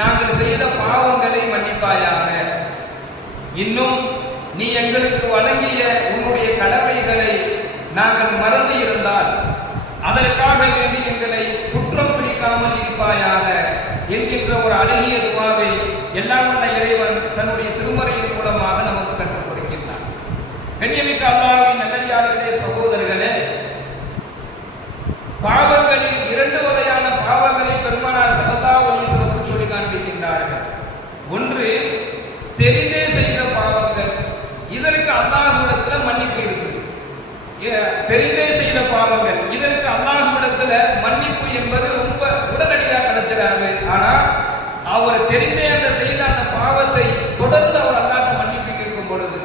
நாங்கள் செய்த பாவங்களை மன்னிப்பாயாக. இன்னும் நீ எங்களுக்கு வழங்கிய உன்னுடைய கடமைகளை நாங்கள் மறந்து இருந்தால் அதற்காக வேண்டி எங்களை குற்றம் பிடிக்காமல் இருப்பாயாக என்கின்ற ஒரு அழகிய துவாவை எல்லாம் வல்ல இறைவன் தன்னுடைய திருமறையின் மூலமாக நமக்கு கற்றுக் கொடுக்கின்றான். கண்ணியமிக்க அல்லாஹ்வின் நல்லடியார்களே, சகோதரர்களே, பாவங்களில் 2 வகையான பாவங்களை பெருமானார் ஸல்லல்லாஹு அலைஹி வஸல்லம் சொல்லி காண்பிக்கின்றார்கள். ஒன்று தெரிந்தே செய்த பாவங்கள், இதற்கு அல்லாஹ்விடத்தில் மன்னிப்பு இருக்குது. தெரிந்தே செய்த பாவங்கள், இதற்கு அல்லாஹ்விடத்தில் மன்னிப்பு என்பது ரொம்ப உடனடியாக கிடைக்கிறாரு. ஆனா அவர் தெரிந்தே அந்த செய்த அந்த பாவத்தை தொடர்ந்து அவர் அல்லாஹ்ட்ட மன்னிப்பு கேட்கும் பொழுது,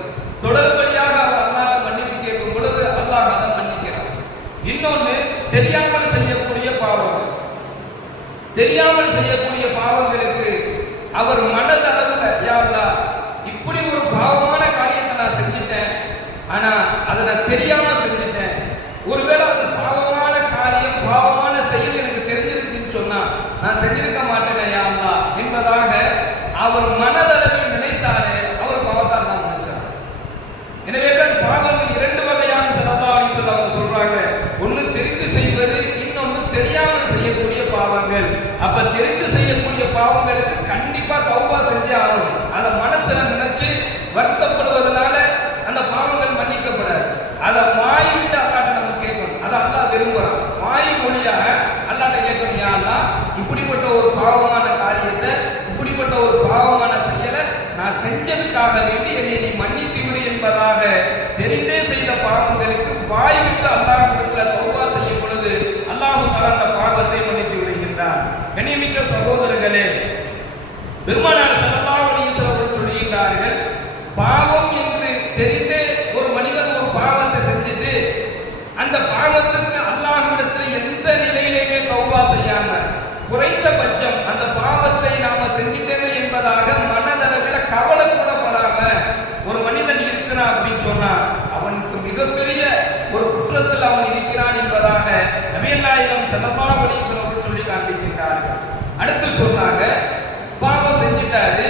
தொடர்படியாக அவர் அல்லாஹ்ட்ட மன்னிப்பு கேட்கும் பொழுது அல்லாஹ் அதை மன்னிக்கிறார். இன்னொன்று தெரியாமல் செய்யக்கூடிய பாவங்கள். தெரியாமல் செய்யக்கூடிய பாவங்களுக்கு அவர் மனதளவுல, யா அல்லாஹ், இப்படி ஒரு பாவமான காரியத்தை நான் செஞ்சுட்டேன், ஆனா அதை நான் தெரியாம செஞ்சுட்டேன், ஒருவேளை அது பாவமான காரியம், பாவமான செயல் எனக்கு தெரிஞ்சிருச்சுன்னு சொன்னா நான் செஞ்சிருக்க மாட்டேன் யா அல்லாஹ் என்பதாக அவர் மனதளவில் நினைத்தாலே அவர் பாவத்தை தான் நினைச்சார். எனவே தான் பாவங்கள் 2 வகையான ஸல்லல்லாஹு அலைஹி வஸல்லம் சொல்றாங்க. ஒன்னு தெரிந்து செய்வது, இன்னொன்னு தெரியாமல் செய்யக்கூடிய பாவங்கள். அப்ப தெரிந்து செய்யக்கூடிய பாவங்களுக்கு கண்டிப்பா தௌபா செஞ்சே ஆகணும். அதை மனசுல நினைச்சு வருத்தப்படுவதனால அந்த பாவங்கள் மன்னிக்கப்படாது. அதை வாய் விட்டு அல்லாஹ்ட்ட நம்ம கேட்கணும். அதை அல்லாஹ் விரும்புறான். வாய் மொழியாக அல்லாஹ்ட்ட கேட்கணும், யா அல்லாஹ், இப்படிப்பட்ட ஒரு பாவமான காரியத்தை, இப்படிப்பட்ட ஒரு பாவமான செயலை நான் செஞ்சதுக்காக வேண்டி என்னை நீ மன்னித்து விடு என்பதாக தெரிந்தே செய்த பாவங்களுக்கு வாய் விட்டு அல்லாஹ்விடத்தில் தௌபா செய்யும் பொழுது அல்லாஹ் தஆலா அந்த பாவத்தை மன்னித்து விடுகின்றான். கண்ணியமிக்க சகோதரர்களே, பெருமானார் ஸல்லல்லாஹு அலைஹி வஸல்லம் சொல்லுகிறார்கள், பாவம் என்று தெரிந்தே ஒரு மனிதன் ஒரு பாவத்தை செஞ்சுட்டு அந்த பாவத்துக்கு அல்லாஹ்விடத்தில் எந்த நிலையிலேயே தௌபா செய்யாம, குறைந்தபட்சம் அந்த பாவத்தை நாம செஞ்சிட்டேன் என்பதாக மனதளவில் கவலை கூட படாம ஒரு மனிதன் இருக்கிறான் அப்படின்னு சொன்னா அவனுக்கு மிகப்பெரிய ஒரு குற்றத்தில் அவன் இருக்கிறான் என்பதாக நபிகள் நாயகம் ஸல்லல்லாஹு அலைஹி வஸல்லம் சொல்லி காண்பிக்கின்றார்கள். அடுத்து சொன்னாங்க, பாவம் செஞ்சிட்டாரு,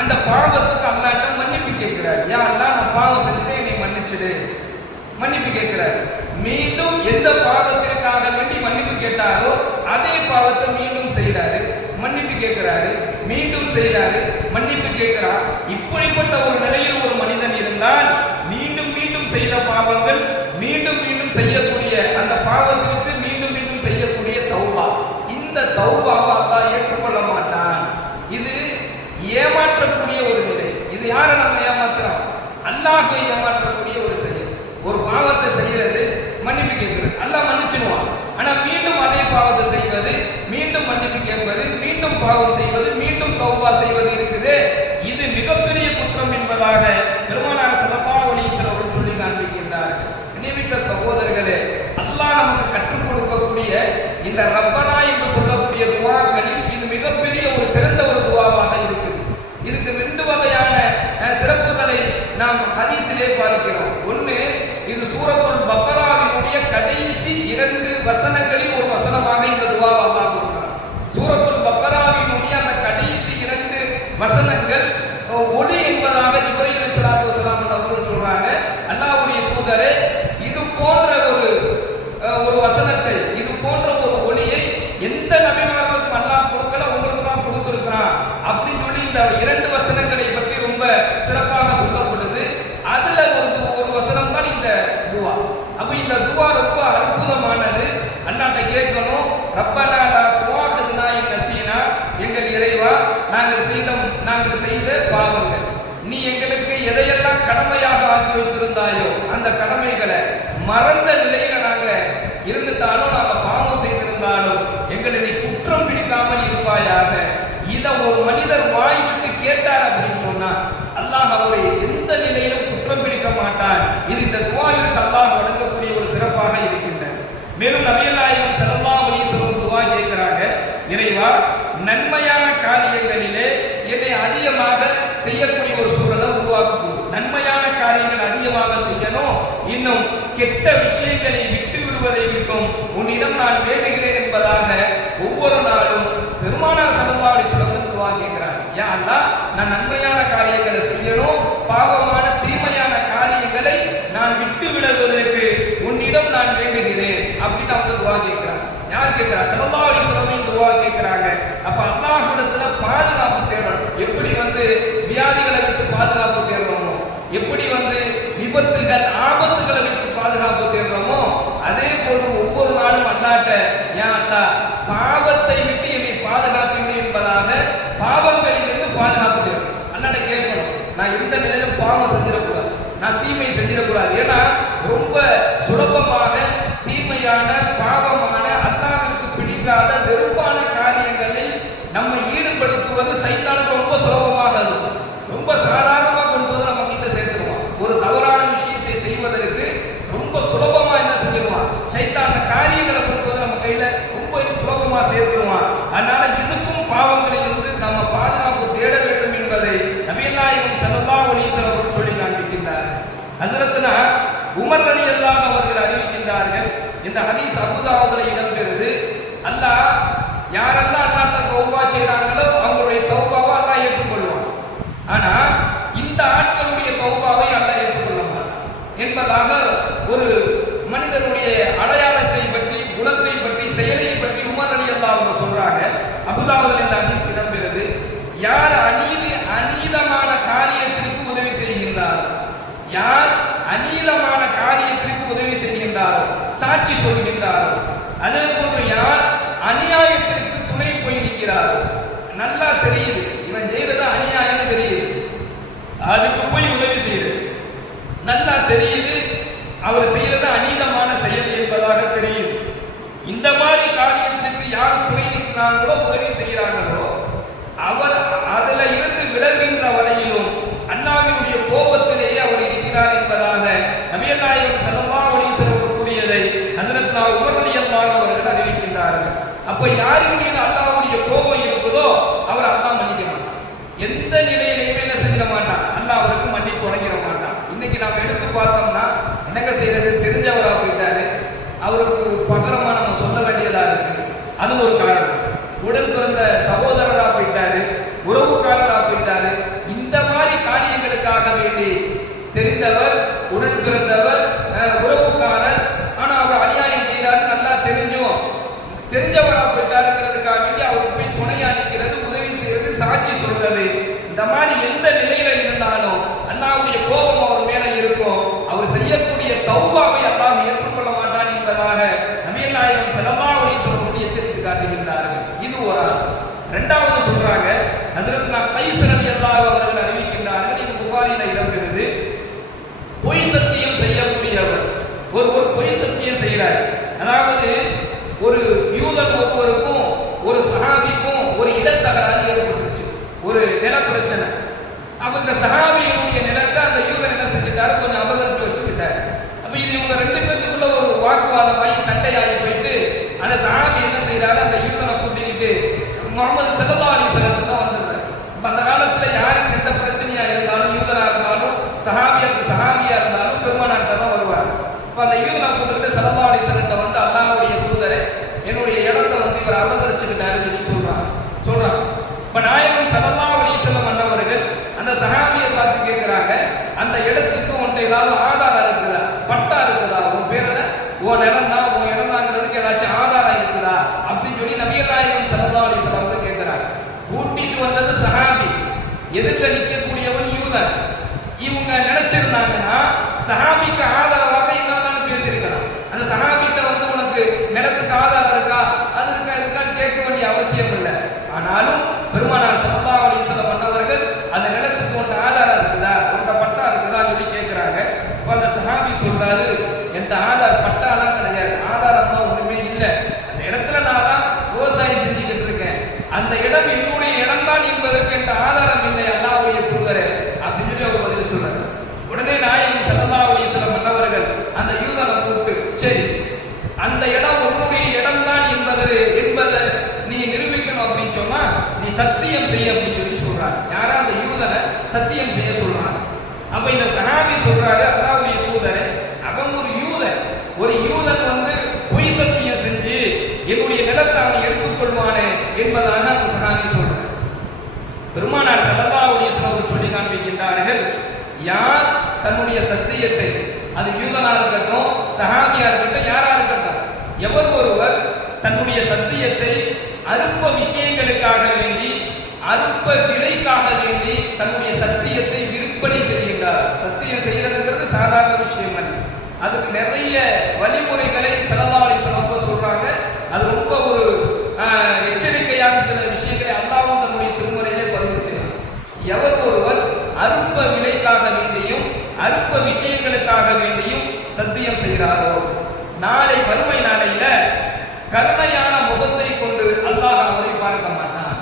அந்த பாவத்துக்கு அல்லாஹ்ட்ட மன்னிப்பு கேட்கிறார். யா அல்லாஹ், நான் பாவம் செஞ்சுட்டேன், என்னை மன்னிச்சிடு, மன்னிப்பு கேட்கிறார். மீண்டும் எந்த பாவத்திற்காக வேண்டி மன்னிப்பு கேட்டாரோ அதே பாவத்தை மீண்டும் செய்யறாரு, மன்னிப்பு கேட்கிறாரு, மீண்டும் செய்யறாரு, மன்னிப்பு கேட்கிறார். இப்படிப்பட்ட ஒரு நிலையில் ஒரு மனிதன் இருந்தால் மீண்டும் மீண்டும் செய்த பாவங்கள், மீண்டும் மீண்டும் செய்யக்கூடிய அந்த பாவத்திற்கு மீண்டும் மீண்டும் செய்யக்கூடிய தௌபா, இந்த தௌபாவை அல்லாஹ் ஏற்றுக்கொள்ள மாட்டான். இது ஏமாற்றக்கூடிய ஒரு நிலை. இது யாரை நம்ம ஏமாத்துறோம்? அல்லாஹ்வை ஏமாற்றக்கூடிய ஒரு செயல். ஒரு பாவத்தை செய்யறது, மன்னிப்பு கேட்கிறது, அல்லாஹ் மன்னிச்சிடுவான். ஆனா மீண்டும் அதே பாவத்தை செய்வது, மீண்டும் மன்னிப்பு கேட்பது, மீண்டும் பாவம் செய்வது, மீண்டும் தௌபா செய்வது இருக்குது. இது மிகப்பெரிய குற்றம் என்பதாக பெருமானார் ஸல்லல்லாஹு அலைஹி வஸல்லம் சொல்லி காண்பிக்கின்றார்கள். கண்ணியமிக்க சகோதரர்களே, அல்லாஹ் நமக்கு கற்றுக் கொடுக்கக்கூடிய இந்த ரப்பனா என்று சொல்லக்கூடிய துஆக்களில் இது மிகப்பெரிய ஒரு சிறந்த ஒரு துஆவாக இருக்குது. இதுக்கு 2 வகையான சிறப்புகளை நாம் ஹதீஸிலே பார்க்கிறோம். ஒன்று, இது சூரத்துல் பக்ராவினுடைய கடைசி 2 வசனங்களில் ஒரு வசனமாக இந்த துஆவை அல்லாஹ் கொடுக்கிறார். சூரத்துல் பக்ராவினுடைய அந்த கடைசி 2 வசனங்கள் ஒளி என்பதாக ஜிப்ரீல் அலைஹிஸ்ஸலாத்து வஸலாம் அவர்கள் சொல்றாங்க. அல்லாஹ்வுடைய தூதரே, இது போன்ற ஒரு வசனத்தை, இது போன்ற ஒரு ஒளியை எந்த நபிமார்களுக்கும் அல்லாஹ் கொடுக்கல, உங்களுக்கு தான் கொடுத்திருக்கிறான் அப்படின்னு சொல்லி இந்த 2 வசனங்களை பற்றி ரொம்ப சிறப்பாக சொல்லப்படுது. அதுல ஒரு வசனம் தான் இந்த துஆ. அப்ப இந்த துஆ ரொம்ப அற்புதமானது. அல்லாஹ்ட்ட கேட்கணும், ரப்பனா லா துஆஹிதுனா இன் நஸீனா, எங்கள் இறைவா, நாங்கள் செய்த பாவங்கள், நீ எங்களுக்கு எதையெல்லாம் கடமையாக ஆக்கி வைத்திருந்தாயோ அந்த கடமைகளை மறந்த நிலையில நாங்க இருந்துட்டாலும், நாங்க பாவம் செய்திருந்தாலும் எங்களை நீ குற்றம் பிடிக்காமல் இருப்பாயாக. இத ஒரு மனிதர் வாய் விட்டு கேட்டார் அப்படின்னு சொன்னா அல்லாஹ் அவரை எந்த நிலையிலும் குற்றம் பிடிக்க மாட்டான். இது இந்த துஆவிற்கு அல்லாஹ் வழங்கக்கூடிய ஒரு சிறப்பாக இருக்கின்றது. மேலும் நபிகள் நாயகம் ஸல்லல்லாஹு அலைஹி வஸல்லம் துஆ கேட்கிறாங்க, இறைவா, நன்மையான காரியங்களிலே என்னை அதிகமாக செய்யக்கூடிய ஒரு சூழலை உருவாக்கும். நன்மையான காரியங்கள் அதிகமாக செய்யணும், இன்னும் கெட்ட விஷயங்களை விட்டு விடுவதை விட்டும் உன்னிடம் நான் வேண்டுகிறேன் என்பதாக ஒவ்வொரு நாளும் பெருமானார் ஸல்லல்லாஹு அலைஹி வஸல்லம் துஆ அல்லாஹ் நான் நன்மையான காரியங்களை செய்யணும், பாவமான தீமையான காரியங்களை நான் விட்டு விடுவதற்கு உன்னிடம் நான் வேண்டுகிறேன் அப்படின்னு அவங்க துவா கேட்கிறாங்க. யார் கேட்கிறா? ஸல்லல்லாஹு அலைஹி வஸல்லம் துவா கேட்கிறாங்க. அப்ப அல்லாஹ்விடத்துல பாதுகாப்பு தேடணும். எப்படி வியாதிகளை விட்டு பாதுகாப்பு தேடுறோமோ, எப்படி விபத்துகள் ஆபத்துகளை விட்டு பாதுகாப்பு தேடுறோமோ, அதே போன்று ஒவ்வொரு நாளும் அல்லாஹ்ட்ட யா அல்லாஹ் பாவத்தை விட்டு என்னை பாதுகாத்து என்பதாக பாவங்களிலிருந்து பாதுகாப்பு தேடணும். அல்லாஹ்ட்ட கேட்கணும், நான் எந்த நிலையிலும் பாவம் செஞ்சிடக்கூடாது, நான் தீமை செஞ்சிடக்கூடாது. ஏன்னா ரொம்ப சுலபமாக தீமையான பாவமான அல்லாஹ்வுக்கு பிடிக்காத வெறுப்பான காரியங்களில் நம்ம ஈடுபடுத்துவது சைத்தானுக்கு ரொம்ப சுலபமாக இருக்கும். ரொம்ப சாதாரணமாக கொண்டு வந்து நம்ம கிட்ட சேர்த்துருவான். ஒரு தவறான விஷயத்தை செய்வதற்கு ரொம்ப சுலபமா என்ன செஞ்சிருவான், சைத்தான் அந்த காரியங்களை கொண்டு வந்து நம்ம கையில ரொம்ப சுலபமா சேர்த்துருவான். அதனால இதுக்கும் பாவங்களிலிருந்து நம்ம பாதுகாப்பு தேட வேண்டும் என்பதை நபிகள் நாயகம் ஸல்லல்லாஹு அலைஹி வஸல்லம் சொல்லி காண்பிக்கின்றார். ஹஸரத்னா உமர் ரலியல்லாஹு அவர்கள் அறிவிக்கின்றார்கள், இந்த ஹதீஸ் அபூ தாவூதுல இடம்பெறுது. அல்லாஹ் யாரெல்லாம் அல்லாஹ்ட்ட தௌபா செய்றாங்களோ அவங்களுடைய தௌபாவை அல்லாஹ் ஏற்றுக்கொள்வான். ஆனா இந்த ஆட்களுடைய தௌபாவை அல்லாஹ் ஏற்றுக்கொள்ள மாட்டான் என்பதாக ஒரு மனிதனுடைய அடையாளத்தை பற்றி, குணத்தை பற்றி, செயலை பற்றி உமர் ரலியல்லாஹு அவர்கள் சொல்றாங்க. அபூ தாவூதுல இந்த ஹதீஸ் இடம்பெறுது. யார் அநீதமான காரியத்திற்கு உதவி செய்கின்றார், யார் அநீதமான காரியத்திற்கு உதவி செய்கின்றாரோ, சாட்சி சொல்கின்றாரோ, அதே போன்று யார் அநியாயத்திற்கு துணை போய் நிற்கிறாரோ, நல்லா தெரியுது இவன் செய்யறது அநியாயம் தெரியுது, அதுக்கு போய் உதவி செய்யுது, நல்லா தெரியுது அவர் செய்யறது அநீதமான செயல் என்பதாக தெரியுது. இந்த மாதிரி காரியத்திற்கு யார் துணை நிற்கிறாங்களோ, உதவி செய்கிறாங்களோ, அவர் அதுல இருந்து விலகின்ற வரையிலும் அல்லாஹ்வினுடைய கோபத்திலேயே அவர் இருக்கிறார் என்பதாக நபிகள் நாயகம் ஸல்லல்லாஹு அலைஹி வஸல்லம் கூறியதை ஹஸரத்னா உமர் ரலியல்லாஹு அவர்கள் அறிவிக்கின்றார்கள். அப்ப யாரின் மீது அல்லாஹ்வுடைய கோபம் இருக்குதோ அவர் அல்லாஹ் மன்னிக்க மாட்டான். எந்த நிலையிலையுமே என்ன செஞ்சிட மாட்டான், அல்லாஹ் அவருக்கு மன்னிப்பு வழங்கிட மாட்டான். இன்னைக்கு நாம் எடுத்து பார்த்தோம்னா என்னங்க செய்யறது, தெரிஞ்சவரா போயிட்டாரு, அவருக்கு பகரமா நம்ம சொல்ல வேண்டியதா இருக்கு, அது ஒரு காரணம். உடன் பிறந்த சகோதரரா போயிட்டாரு, உறவுக்காரரா போயிட்டாரு, இந்த மாதிரி காரியங்களுக்காக வேண்டி தெரிந்தவர், உடன் பிறந்தவர், உறவுக்காரர், ஆனா அவர் அநியாயம் செய்தாரு நல்லா தெரிஞ்சவரா போயிட்டாருங்கிறதுக்காக வேண்டி அவருக்கு போய் துணையா நிற்கிறது, உதவி செய்யறது, சாட்சி சொல்றது, இந்த மாதிரி எந்த நிலையில இருந்தாலும் அல்லாஹ்வுடைய கோபம் அவர் மேல இருக்கும். அவர் செய்யக்கூடிய தௌபாவை அல்லாஹ் ஏற்றுக்கொள்ள மாட்டான் என்பதாக நபிகள் நாயகம் ஸல்லல்லாஹு அலைஹி வஸல்லம் எச்சரித்து காட்டுகின்றார்கள். இது ஒரு ஆள். இரண்டாவது சொல்றாங்க, ஹஸரத்னா கைஸ் ரலியல்லாஹு அவர்கள் அறிவிக்கின்றார்கள், இது புகாரில இடம்பெறுது. பொய் சத்தியம் செய்யக்கூடியவர் ஒரு பொய் சத்தியம் செய்கிறார். அதாவது ஒரு யூதன் ஒருவருக்கும் ஒரு சஹாபிக்கும் ஒரு இடத்தகராறு ஏற்பட்டுச்சு, ஒரு நில பிரச்சனை. அவங்க சஹாபியினுடைய நிலத்தை அந்த யூதன் என்ன செஞ்சுட்டாரு, கொஞ்சம் அபகரித்து வச்சுக்கிட்டாரு. அப்ப இது இவங்க ரெண்டு பேருக்குள்ள ஒரு வாக்குவாதமாகி சண்டையாகி போயிட்டு அந்த சஹாபி என்ன செய்யறாரு, அந்த யூதனை கூட்டிக்கிட்டு முஹம்மது ஸல்லல்லாஹு அலைஹி வஸல்லம் தான் வந்துடுறாரு. அந்த காலத்துல யாருக்கு எந்த பிரச்சனையா இருந்தாலும், யூதனா இருந்தாலும், சஹாபியா இருந்தாலும் பெருமானார்ட்ட தான் வருவார். இப்ப அந்த யூதனை கூட்டிட்டு ஸல்லல்லாஹு அலைஹி வஸல்லம் அல்லாஹ்வுடைய தூதரே என்னுடைய இடத்தை இவர் அபகரிச்சுக்கிட்டாருன்னு சொல்லி சொல்றான். இப்ப நாயகம் ஸல்லல்லாஹு அலைஹி வஸல்லம் அன்னவர்கள் அந்த சஹாபியை பார்த்து கேட்கிறாங்க, அந்த இடத்துக்கு உன்ட்ட ஏதாவது ஆதாரம் இருக்குதா, பட்டா இருக்குதா, உன் பேர் என்ன, உன் இடம் தான், உன் இடம் தாங்கிறதுக்கு ஏதாச்சும் ஆதாரம் இருக்குதா அப்படின்னு சொல்லி நபிகள் நாயகம் ஸல்லல்லாஹு அலைஹி வஸல்லம் கேட்கிறாங்க. கூட்டிட்டு வந்தது சஹாபி, எதிர்க்க நிற்கக்கூடியவன் யூதன். இவங்க நினைச்சிருந்தாங்கன்னா சஹாபிக்கு ஆதரவாக என்னன்னு பேசியிருக்கிறான். அந்த சஹாபிட்ட உனக்கு நிலத்துக்கு ஆதாரம் இருக்கா, அது இருக்கான்னு கேட்க வேண்டிய அவசியம் இல்லை. ஆனாலும் பெருமானார் ஸல்லல்லாஹு அலைஹி வஸல்லம் அன்னவர்கள் அந்த நிலத்துக்கு உன்ட ஆதாரம் இருக்குதா, உன்ட பட்டா இருக்குதா சொல்லி கேட்கிறாங்க. அந்த சஹாபி சொல்றாரு, எந்த பட்டாலாம் கிடையாது, ஆதாரம் தான் ஒண்ணுமே இல்லை, அந்த இடத்துல நான் தான் விவசாயம் செஞ்சுக்கிட்டு இருக்கேன், அந்த இடம் என்னுடைய இடம் தான் என்பதற்கு எந்த ஆதாரம் இல்லை அல்லாஹ்வுடைய தூதரே அப்படின்னு சொல்லி அவர் பதில் சொல்றாரு. உடனே நாயகம் ஸல்லல்லாஹு அலைஹி வஸல்லம் அன்னவர்கள் அந்த யூதனை கூப்பிட்டு, சரி அந்த இடம் உன்னுடைய இடம் தான் என்பதை நீ நிரூபிக்கணும் அப்படின்னு சொன்னா நீ சத்தியம் செய்ய அப்படின்னு சொல்லி சொல்றாங்க. யாரா அந்த யூதனை சத்தியம் செய்ய சொல்றாங்க. அப்ப இந்த சஹாபி சொல்றாரு, அல்லாஹ்வுடைய தூதரே, அவன் ஒரு யூதன் பொய் சத்தியம் செஞ்சு என்னுடைய நிலத்தை அவன் எடுத்துக்கொள்வானே என்பதாக அந்த சஹாபி சொல்றாரு. பெருமானார் சொன்னார்கள், யார் தன்னுடைய சத்தியத்தை, அது யூதனா இருக்கட்டும், சஹாபியா இருக்கட்டும், யாரா இருக்கட்டும், எவர் ஒருவர் தன்னுடைய சத்தியத்தை அற்ப விஷயங்களுக்காக வேண்டி, அற்ப விலைக்காக வேண்டி தன்னுடைய சத்தியத்தை விற்பனை செய்கின்றார். சத்தியம் செய்யறதுங்கிறது சாதாரண விஷயம் அல்ல. அதுக்கு நிறைய வழிமுறைகளை ஸல்லல்லாஹு அலைஹி வஸல்லம் சொல்றாங்க. அது ரொம்ப ஒரு எச்சரிக்கையான சில விஷயங்களை அல்லாஹ்வும் தன்னுடைய திருமறையிலே பதிவு செய்யறார். எவர் ஒருவர் அற்ப விலைக்காக வேண்டியும் அற்ப விஷயங்களுக்காக வேண்டியும் சத்தியம் செய்கிறாரோ, நாளை வறுமை நாளையில கருணையான முகத்தை கொண்டு அல்லாஹ் அவரை பார்க்க மாட்டான்.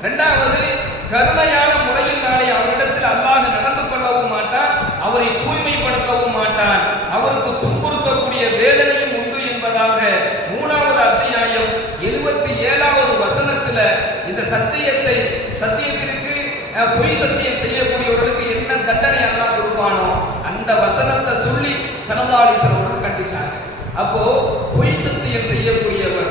இரண்டாவது, கருணையான முறையில் நாளை அவரிடத்தில் அல்லாஹ் நடந்து கொள்ளவும் மாட்டான், அவரை தூய்மைப்படுத்தவும் மாட்டான், அவருக்கு துன்புறுத்தக்கூடிய வேதனையும் உண்டு என்பதாக 3வது அத்தியாயம் 77வது வசனத்துல இந்த சத்தியத்திற்கு பொய் சத்தியம் செய்யக்கூடியவர்களுக்கு என்ன தண்டனை அல்லாஹ் கொடுப்பானோ அந்த வசனத்தை சொல்லி ஸல்லல்லாஹு அலைஹி வஸல்லம் கண்டிச்சாங்க. அப்போ பொய் சத்தியம் செய்யக்கூடியவர்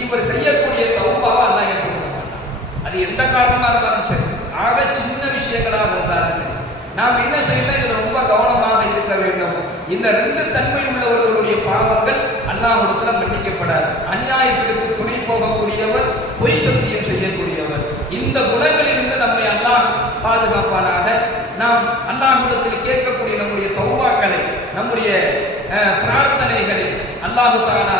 இவர் செய்யக்கூடிய தௌபாவை அல்லாஹ் ஏற்றுக்கொள்ள மாட்டான். அது எந்த காரணமா இருந்தாலும் சரி, ஆக சின்ன விஷயங்களாக இருந்தாலும் சரி, நாம் என்ன செய்யணும், இதுல ரொம்ப கவனமாக இருக்க வேண்டும். இந்த 2 தன்மை உள்ளவர்களுடைய பாவங்கள் அல்லாஹ்விடத்தில் மன்னிக்கப்படாது. அநியாயத்திற்கு துணை போகக்கூடியவர், பொய் சத்தியம் செய்யக்கூடியவர், இந்த குணங்களிலிருந்து நம்மை அல்லாஹ் பாதுகாப்பானாக. நாம் அல்லாஹ்விடத்தில் கேட்கக்கூடிய நம்முடைய தௌபாக்களை, நம்முடைய பிரார்த்தனைகளை அல்லாஹ் தஆலா